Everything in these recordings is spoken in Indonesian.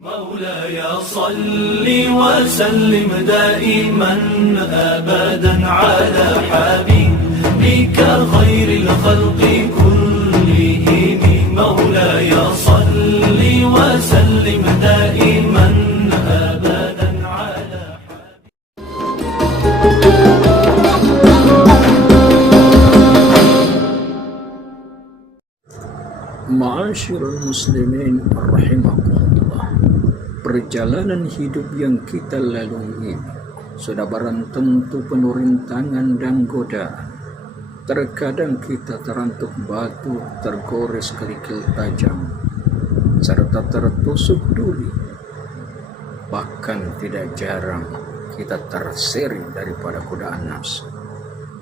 مولاي صل وسلم دائما أبدا على حبيبك خير الخلق كلهم مولاي صل وسلم دائما أبدا على Ma'asyiral muslimin rahimakumullah. Perjalanan hidup yang kita lalui sudah barang tentu penuh rintangan dan godaan. Terkadang kita terantuk batu, tergores kerikil tajam, serta tertusuk duri. Bahkan tidak jarang kita terseret daripada godaan nafsu.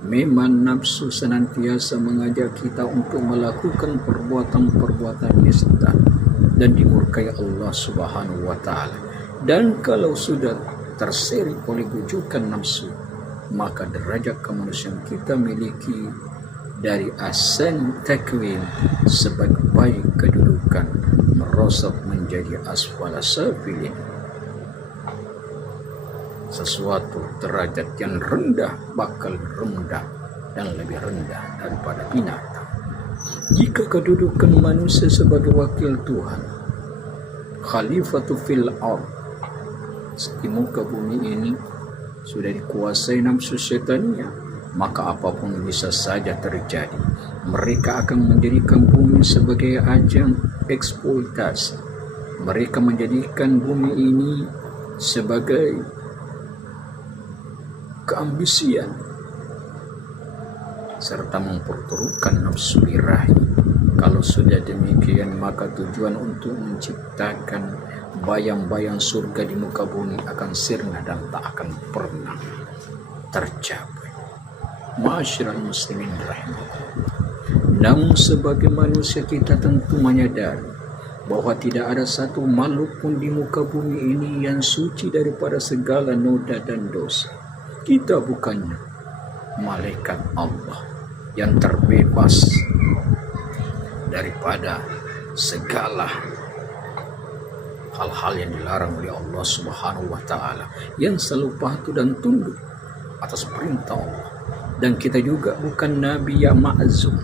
Memang nafsu senantiasa mengajak kita untuk melakukan perbuatan-perbuatan nista dan dimurkai Allah Subhanahu wa Ta'ala. Dan kalau sudah terseret oleh bujukan nafsu, maka derajat kemanusiaan kita miliki dari ahsan takwim sebagai baik kedudukan merosot menjadi asfala safilin, sesuatu derajat yang rendah bakal rendah dan lebih rendah daripada binatang. Jika kedudukan manusia sebagai wakil Tuhan, khalifatu fil ard, di muka bumi ini sudah dikuasai nafsu syaitannya, maka apapun bisa saja terjadi. Mereka akan menjadikan bumi sebagai ajang eksploitasi. Mereka menjadikan bumi ini sebagai keambisian serta memperturutkan nafsu birahi. Kalau sudah demikian, maka tujuan untuk menciptakan bayang-bayang surga di muka bumi akan sirna dan tak akan pernah tercapai. Ma'asyiral muslimin rahimakumullah. Namun sebagai manusia kita tentu menyadari bahwa tidak ada satu makhluk pun di muka bumi ini yang suci daripada segala noda dan dosa. Kita bukannya malaikat Allah yang terbebas daripada segala hal-hal yang dilarang oleh Allah Subhanahu wa Ta'ala, yang selalu patuh dan tunduk atas perintah Allah. Dan kita juga bukan nabi yang ma'zum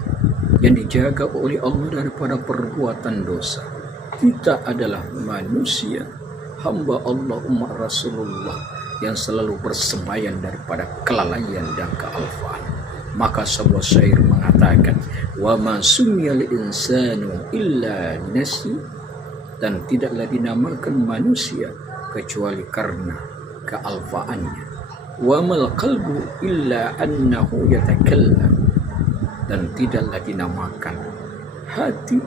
yang dijaga oleh Allah daripada perbuatan dosa. Kita adalah manusia, hamba Allah, umat Rasulullah yang selalu bersemayam daripada kelalaian dan kealfaan. Maka sebuah syair mengatakan, wa ma sumiyal insanu illa nasi, dan tidaklah dinamakan manusia kecuali karena kealfaannya. Wa mal qalbu illa annahu yatakallam, dan tidaklah dinamakan hati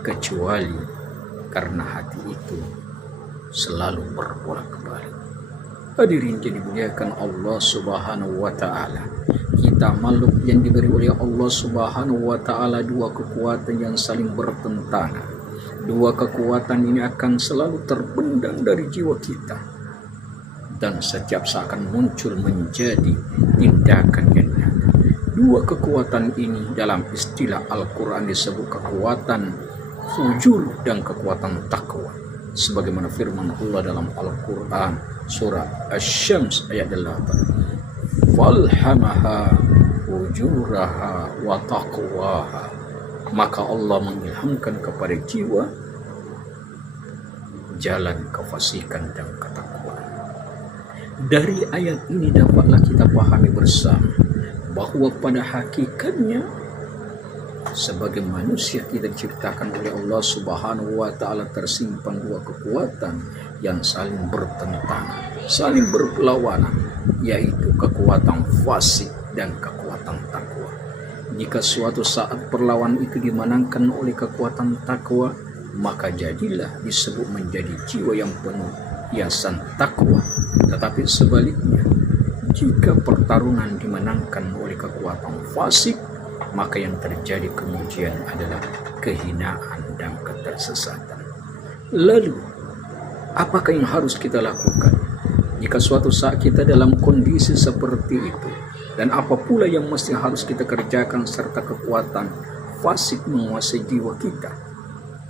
kecuali karena hati itu selalu berbolak-balik. Hadirin yang dimuliakan Allah Subhanahu wa Ta'ala, kita makhluk yang diberi oleh Allah Subhanahu wa Ta'ala dua kekuatan yang saling bertentangan. Dua kekuatan ini akan selalu terbendam dari jiwa kita, dan setiap seakan muncul menjadi tindakan yang nyata. Dua kekuatan ini dalam istilah Al-Quran disebut kekuatan fujur dan kekuatan takwa, sebagaimana firman Allah dalam Al-Quran surah Asy-Syams ayat 8, falhamaha fujuraha wa taqwaha, maka Allah mengilhamkan kepada jiwa jalan kefasikan dan ketakwaan. Dari ayat ini dapatlah kita pahami bersama bahwa pada hakikatnya sebagai manusia kita diciptakan oleh Allah Subhanahu wa Ta'ala tersimpan dua kekuatan yang saling bertentangan, saling berlawanan, yaitu kekuatan fasik dan kekuatan takwa. Jika suatu saat perlawanan itu dimenangkan oleh kekuatan takwa, maka jadilah disebut menjadi jiwa yang penuh hiasan takwa. Tetapi sebaliknya, jika pertarungan dimenangkan oleh kekuatan fasik, maka yang terjadi kemudian adalah kehinaan dan ketersesatan. Lalu, apakah yang harus kita lakukan jika suatu saat kita dalam kondisi seperti itu? Dan apa pula yang mesti harus kita kerjakan serta kekuatan fasik menguasai jiwa kita?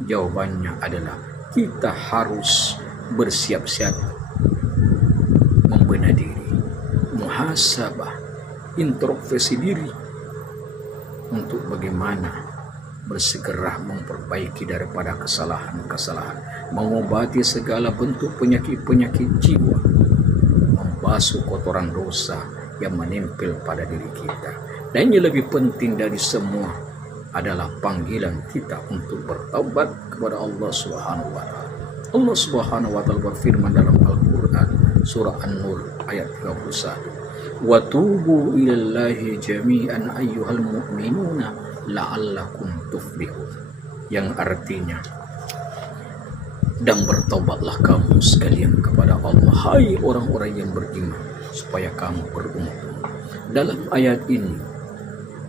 Jawabannya adalah kita harus bersiap-siap membenahi diri, muhasabah, introspeksi diri untuk bagaimana bersegera memperbaiki daripada kesalahan-kesalahan, mengobati segala bentuk penyakit-penyakit jiwa, membasuh kotoran dosa yang menempel pada diri kita. Dan yang lebih penting dari semua adalah panggilan kita untuk bertaubat kepada Allah Subhanahu wa taala. Allah Subhanahu wa taala berfirman dalam Al-Qur'an surah An-Nur ayat 31, "Wa tubu ilallahi jami'an ayyuhal mu'minuna la'allakum tuflihun." Yang artinya, dan bertobatlah kamu sekalian kepada Allah, hai orang-orang yang beriman, supaya kamu beruntung. Dalam ayat ini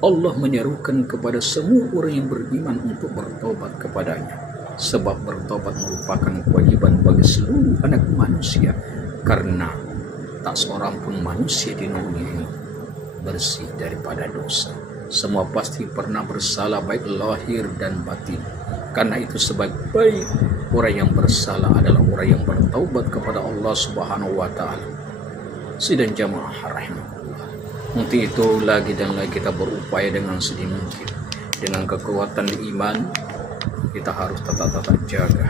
Allah menyerukan kepada semua orang yang beriman untuk bertobat kepadanya, sebab bertobat merupakan kewajiban bagi seluruh anak manusia, karena tak seorang pun manusia di dunia ini bersih daripada dosa. Semua pasti pernah bersalah, baik lahir dan batin. Karena itu sebaik-baik orang yang bersalah adalah orang yang bertaubat kepada Allah Subhanahu wa taala. Sidang jamaah rahimahullah. Untuk itu lagi dan lagi kita berupaya dengan sedini mungkin, dengan kekuatan iman kita harus tetap jaga,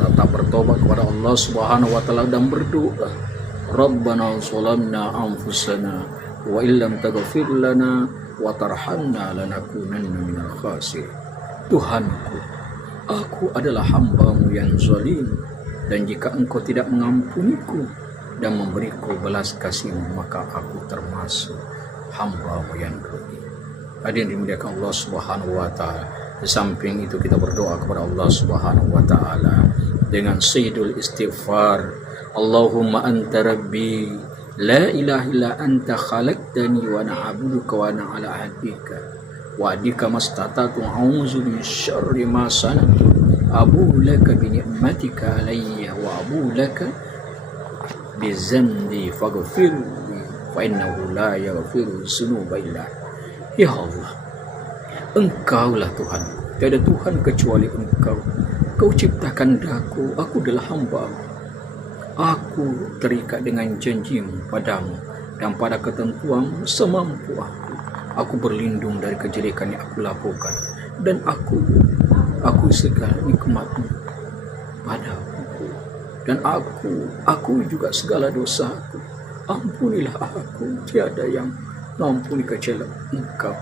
tetap bertobat kepada Allah Subhanahu wa taala dan berdoa, Rabbana zalamna anfusana wa illam taghfir lana wa tarhamna lanakunanna minal khasirin. Tuhanku, aku adalah hamba-Mu yang zalim, dan jika Engkau tidak mengampuniku dan memberiku belas kasih-Mu, maka aku termasuk hamba-Mu yang rugi. Hadirin dimuliakan Allah Subhanahu wa taala. Di samping itu kita berdoa kepada Allah Subhanahu wa taala dengan sayyidul istighfar, Allahumma anta rabbi la ilaha illa anta khalaqtani wa ana 'abduka wa ana 'ala ahdika wa adika mastata'tu a'udzu min syarri ma sana'tu abu laka bi ni'matika alayya wa abu laka bi zambi faghfir fa innahu la yaghfiru dzunuba illa ya Allah. Engkaulah Tuhan, tiada Tuhan kecuali Engkau. Kau ciptakan aku adalah hamba-Mu. Aku terikat dengan janji-Mu padamu dan pada ketentuan semampu aku. Aku berlindung dari kejelekan yang aku lakukan, dan aku segala nikmat-Mu padaku, dan aku juga segala dosaku. Ampunilah aku, tiada yang mengampuni kecuali Engkau.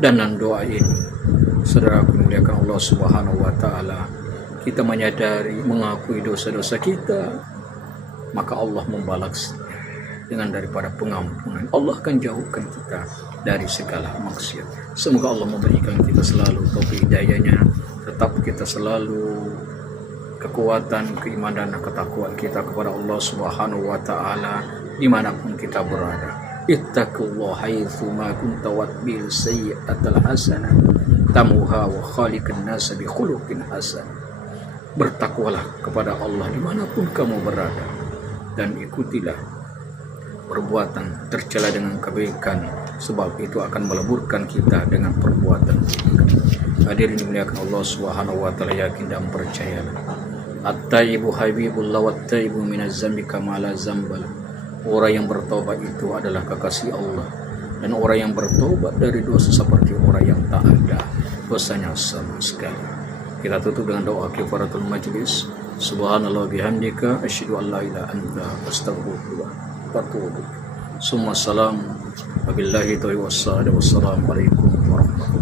Dan dalam doa ini, saudara muliakan Allah Subhanahu wa taala, kita menyadari, mengakui dosa-dosa kita, maka Allah membalasnya dengan daripada pengampunan. Allah akan jauhkan kita dari segala maksiat. Semoga Allah memberikan kita selalu taufik hidayahnya, tetap kita selalu kekuatan, keimanan dan ketakwaan kita kepada Allah Subhanahu wa taala dimanapun kita berada. Ittaqullah haitsu ma kunta watbil sayyi'atal hasanah tamuha wa khaliqan nas bi khuluqin hasan. Bertakwalah kepada Allah dimanapun kamu berada, dan ikutilah perbuatan tercela dengan kebaikan, sebab itu akan meleburkan kita dengan perbuatan kebaikan. Hadirin dimuliakan Allah Subhanahu wa taala, yakin dan percayalah, at-taibu habibullah wat-taibu minaz zambi kama la zambal. Orang yang bertobat itu adalah kekasih Allah, dan orang yang bertobat dari dosa seperti orang yang tak ada dosanya sama sekali. Kita tutup dengan doa kifaratul majlis. Subhanallah bihamdika asyhadu an la ilaha illa anta astaghfiruka wa atubu ilaik. Summa salam wabillahi taufiq wassalamu alaikum warahmatullahi